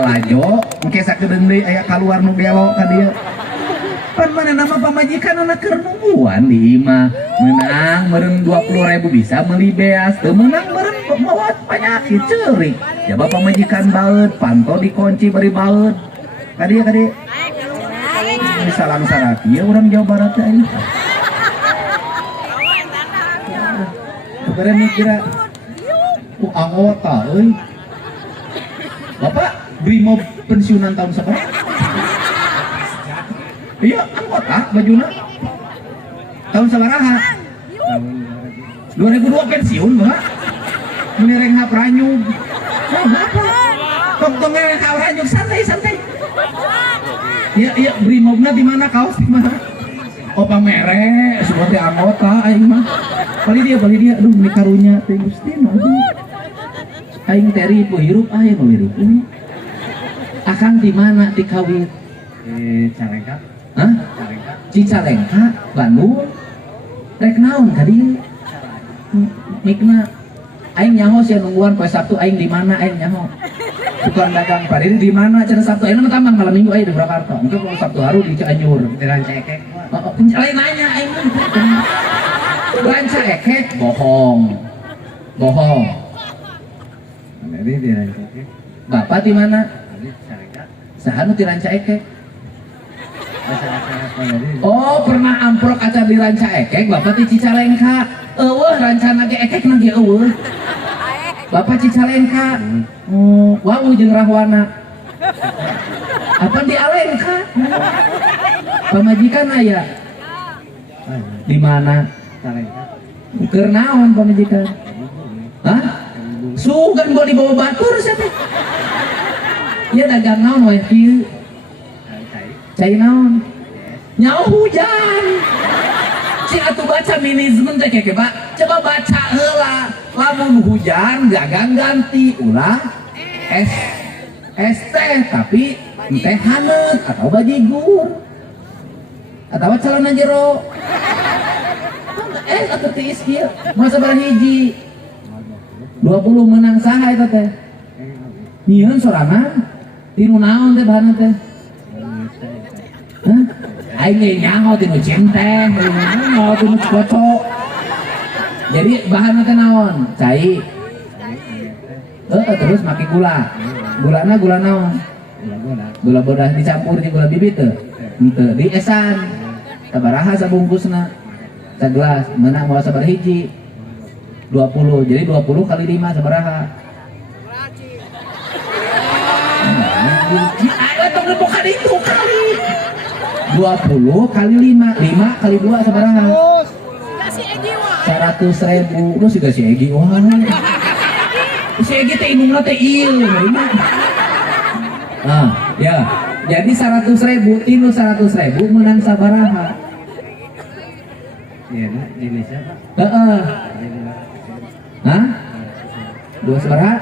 kalajo engke sakedeung deui aya kaluar nu belok ka dieu pan mana nama pamajikan anak keur nungguan di imah menang meureun 20.000 bisa meuli beas teu meunang meureun bawa penyakit ceurik coba pamajikan baeud panto dikunci bari baeud ka dieu salang sarati ya urang Jawa Barat teh aya keren kira anggota euy Bapak brimob pensiunan tahun seberapa? Iya, anggota bajuna. Tahun sabaraha? 2002 pensiun, Bapak. Menireng hap ranyug. Oh, Bapak. Tong ngereng hap ranyug santai. Iya, brimobna di mana kaos di mana? Oh, pamere, seperti anggota aing mah. Bali dia. Aduh, ini karunya teh Gusti aduh. Aing teri hirup aya nu hirup. Akang di mana di kawit? Calengka. Hah? Cicalengka, Bandung. Rek naon ka dieu? Mikna aing nyaho sia nungguan poe Sabtu aing di mana aing nyaho. Tukang dagang pariri di mana cenah Sabtu aing mah tambang malam Minggu aing di Purwakarta. Engke poe Sabtu haru di Cianjur, di Ranca Ekek. Heeh, lain nanya aing mah. Ranca Ekek bohong. Jadi di Ranca Ekek. Bapak di mana? Di Calengka. Saha nu di Ranca Ekek? Masyarakat Oh, pernah amprok acara di Ranca Ekek, Bapak di Cicalengka. Eueuh, rancana ge ekek na ge eueuh. Bapak Cicalengka. Oh, wau jeung Rahwana. Apa di Alengka? Pamajikan aya. Di mana? Calengka. Keur naon pamajikan? Hah? Sugan bawa dibawa batur siapa? Ya dagang naon wae kieu? Cai naon? Nyaho hujan. Si atuh baca manajemen teh keke Pak. Coba baca heula. Lamun hujan dagang ganti ulah es teh tapi teh haneut atau bajigur. Atau celana jero. Atuh tiis kieu. Masa sabaraha hiji? 20 menang saha eta teh? Nyieun sorangan. Tinu naon teh bahanna teh? Hah? Aing nyaho tinu centeh, nyaho tinu kocok. Jadi bahanna teh naon? Cai. Terus make gula. Gulana gula naon? Gula bodas dicampur jeung gula bibit teu? Henteu, diesan. Sabaraha sabungkusna? Sagelas, meunang moal sabaraha hiji? 20, jadi 20 kali 5 sabaraha? Ayo tong bukan itu kali 20 kali 5 kali 2 sabaraha? 100.000. Lu sih si Egi wah si Egi teh indungna teh ieu ya jadi 100.000 tinu 100.000 menang sabaraha? Iya, Indonesia Pak. Heeh. Hah? 2 sabaraha?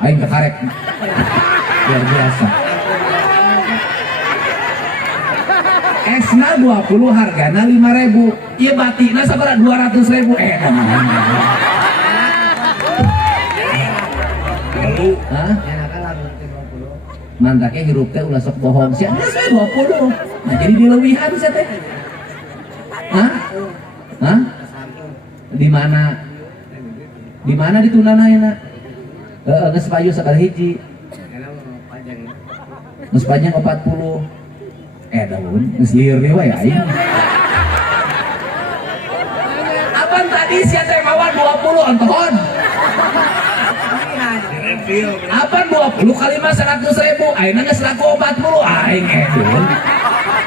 Aing kekarek luar biasa. Esna 20 hargana 5.000. Ieu batina sabaraha 200.000. Hah? Mantaknya hirup teh ulah sok bohong sia. Geus 20. Nah jadi dileuwihan sia teh. Hah? Di mana? Di mana ditundana ayeuna? Geus payu sabaraha hiji? Geus panjang 40. Daun, geus lieur deui wae aing. Apaan tadi sia teh mawa 20 ontohon? Apaan 20 kali mah 100.000? Ayeuna geus laku 40. Aing edun.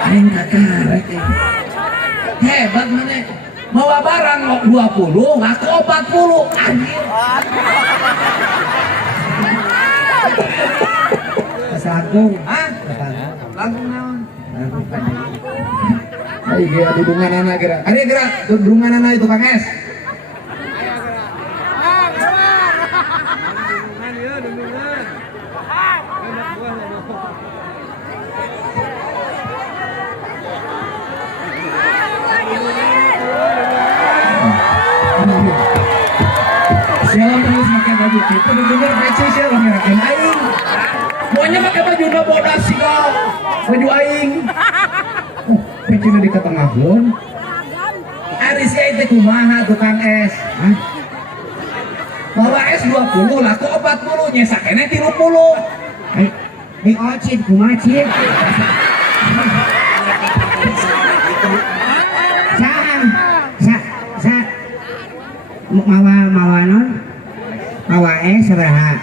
Aing kakarek. Hebat mana? Mawa barang 20 ngaku 40 anjir. Kasanggung. Hah? Langkung naon? Ayo ge dudungan anak geura. Ari geura dudungan anak itu Kang Es. Siapa terus makan begitu bener precis ya ngerakin aing. Pokoknya pakai baju na bodas sih kau. Baju aing. Oh, pecina di ketengahun. Ari sia teh kumaha tukang es? Hah? Bawa es 20 laku 40 nya sakene 30. Di ocit kumaha cit? Sa mawa non mawa es sabaraha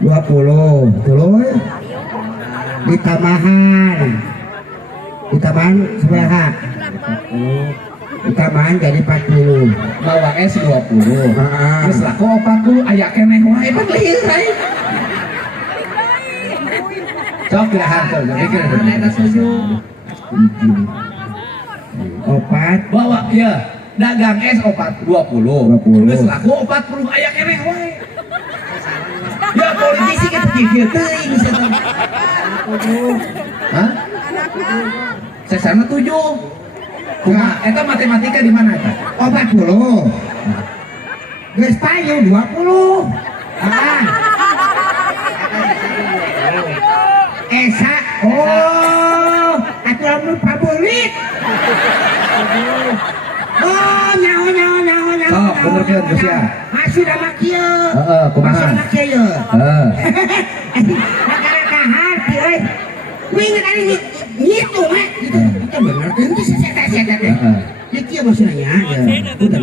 20 tuluy ditamahan sabaraha ditamahan jadi 40 Bawa es 20. Terus laku 40 aya keneh wae belir aing. Sok kirahan tuh, pikir eta setuju. Opat Bawa ya dagang es 20. Terus laku 40 aya keneh wae. Ya politisi kita kieu teuing setan. Hah? Sesana 7. Kumaha eta matematika di mana eta? 40 geus payu 20 esa oh atuh lamun pabulit oh nyaho Sok benerkeun geus ya. masih da makieu Heeh, kumaha? masih makieu Heeh. kahar ti euy winget ari ngitu mah gitu itu bener kan bisa saya teh ya kieu maksudnya ya udah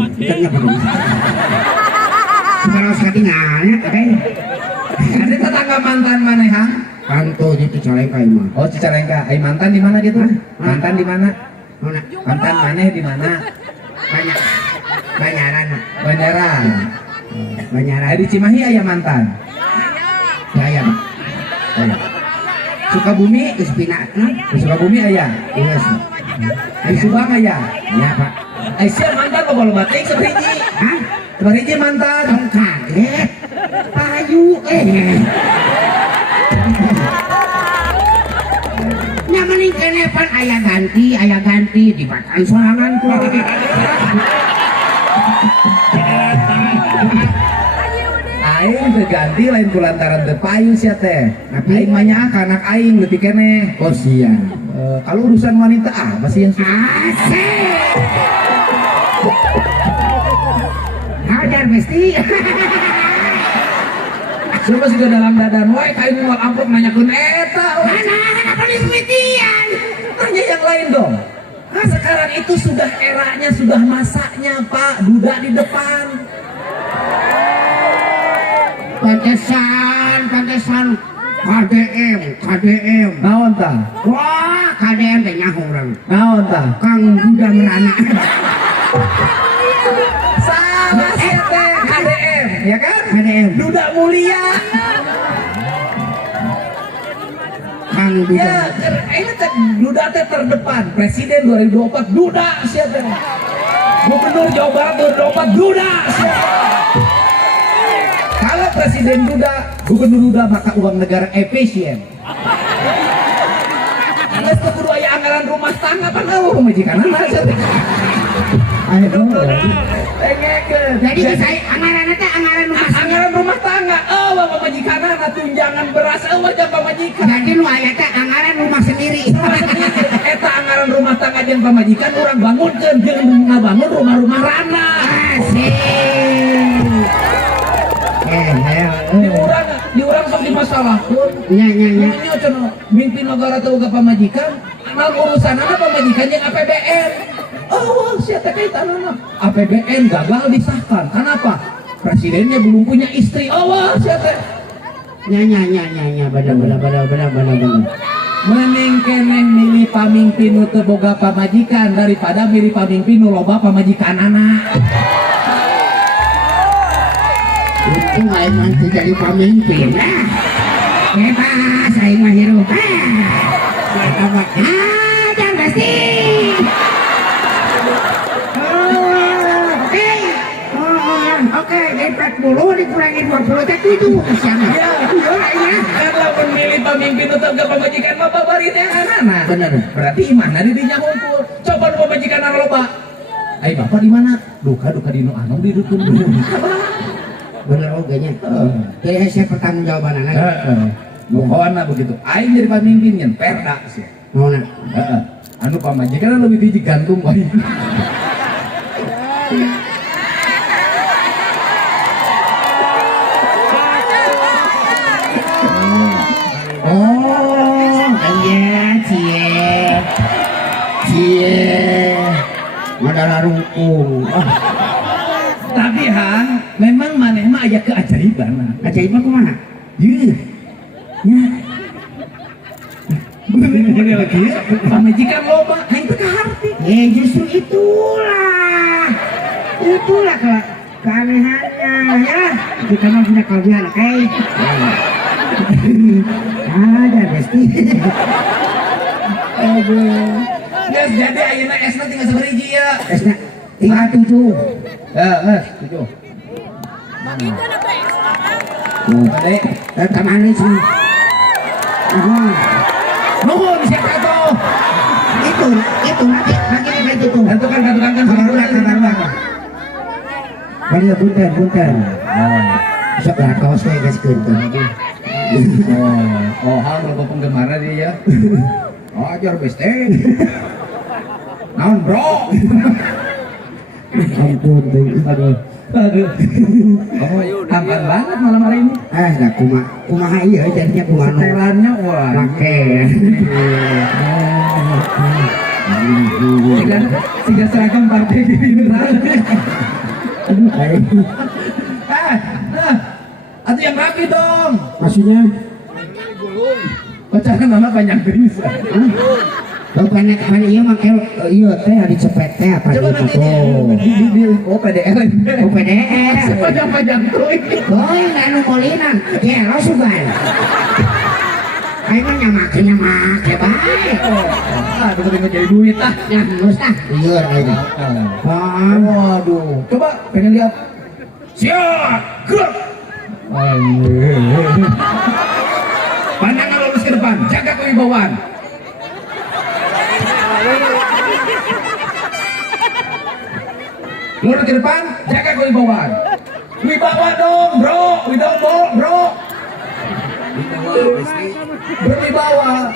sekarang sakinanya oke Ada tetangga mantan manehang? panto di Cicalengka imah Oh, Cicalengka. Ai mantan di mana gitu? Mantan di mana? mana Mantan maneh di mana? banyak banyaran Banjaran. banyaran Di Cimahi aya mantan. saya Pak Aya. Sukabumi, geus pinatna di Sukabumi aya. geus Di Subang aya. ya Pak Ai sia mantan loba-loba teh sabriji. hah Sabriji mantan. tong kaget payu nyamaning kene pan aya ganti di batan sorangan ku Aing terganti lain kulantaran teu payu sia teh. Aing mah nyaah ka anak aing leutik keneh. oh sia Kalau urusan wanita apa sih yang asik hajar mesti Siapa sih dalam dadan wae kain mual amplop nanyakeun eta we. apa penelitian Tanya yang lain dong. Nah, sekarang itu sudah eranya, sudah masaknya Pak, duda di depan. pantesan KDM Naon tah? wah KDM teh nyaho urang Naon tah? Kang Duda Merana Salah sia teh KDM, ya kan? KDM Duda mulia. Kang Duda Ya, ini teh duda teh terdepan. Presiden 2024 duda sia teh. Gubernur Jawa Barat 2024 duda sia. Kalau presiden duda, gubernur duda, maka uang negara efisien. Geus teu kudu aya anggaran rumah tangga pan eueuh majikanana sia teh. ayo dong Tengekeun. jadi bisa anggaran teh anggaran rumah tangga Anggaran rumah tangga eueuh pamajikanana tunjangan beras eueuh jeung pamajikan. jadi nu aya teh anggaran rumah sendiri Eta anggaran rumah tangga jeung pamajikan urang bangunkeun jeung ngabangun rumah-rumah rana. asik Di urang sok dimasalahkeun. nya Nya cenah mimpi negara teh boga pamajikan, naon urusanana pamajikan jeung APBN. Oh, sia teh kaitanana. APBN gagal disahkan. Kenapa? Presidennya belum punya istri. Oh, sia teh. nya benar Mending keneh milih pamimpin nu teu boga pamajikan daripada milih pamimpin nu loba pamajikanana. untung aing mah teu jadi pamimpin bebas aing mah hirup jangan pasti oke dari 40 dikurangi 20 teh 7 sama Ya, kan lamun milih pamimpin nu teu boga pamajikan mah babari teh anak. bener Berarti imana di dinya ngumpul. Coba nu pamajikanana loba. Ai bapak di mana? Duka di nu anu di dukun. bener ogenya. Jadi saya pertanggung jawaban anak. Pokoknya begitu. Aing jadi pamimpinnya, perda sih. Nona. Anu pamajikan lebih tinggi gantung bae. Oh, iya, cie, modal rungkung. Oh, Tapi Han, memang maneh mah aya keajaiban. ajaibnya kumaha? Iya. Ya. Bener lagi ya. Pamajikan loba, aing teh kaharti. Justru itulah keanehannya ya. Kita mah punya kelebihan, oke? Ada besti. Aduh. Guys, jadi ayeuna esna tinggal sabariji ya. Esna tinggal 7. Tujuh. Bagikan apa ya? Ade, Kemana sih? nuhun siapa tuh? Itu nanti itu tuh. Kan. Kabar. Balik punten. Sok lah kaos we geus keuntung. Hang loba penggemar dia ya. Ajar beste. Naon bro? Ampun teuing. Aduh. Tampan banget malam hari ini. Dah kumaha ieu jadinya kumaha. Setelannya wah. Make. Tiga seragam partai di Bintan. Atau yang rapi dong. Maksudnya Pacaran anak banyak genis. banyak ieu make ieu teh hari cepet teh apa Coba gitu nanti di PDR. PDR. Panjang tuh. Boy anu molinan gelo sugan. Ayo nyamake bae. Aduh, udah jadi duit ah. Nah, geus tah lieur aing. Waduh, coba pengen lihat. Siap, gerak. Pandangan lurus ke depan, jaga kewibawaan. Lurus ke depan, jaga kewibawaan. Wibawa dong, bro. Bro. Berwibawa.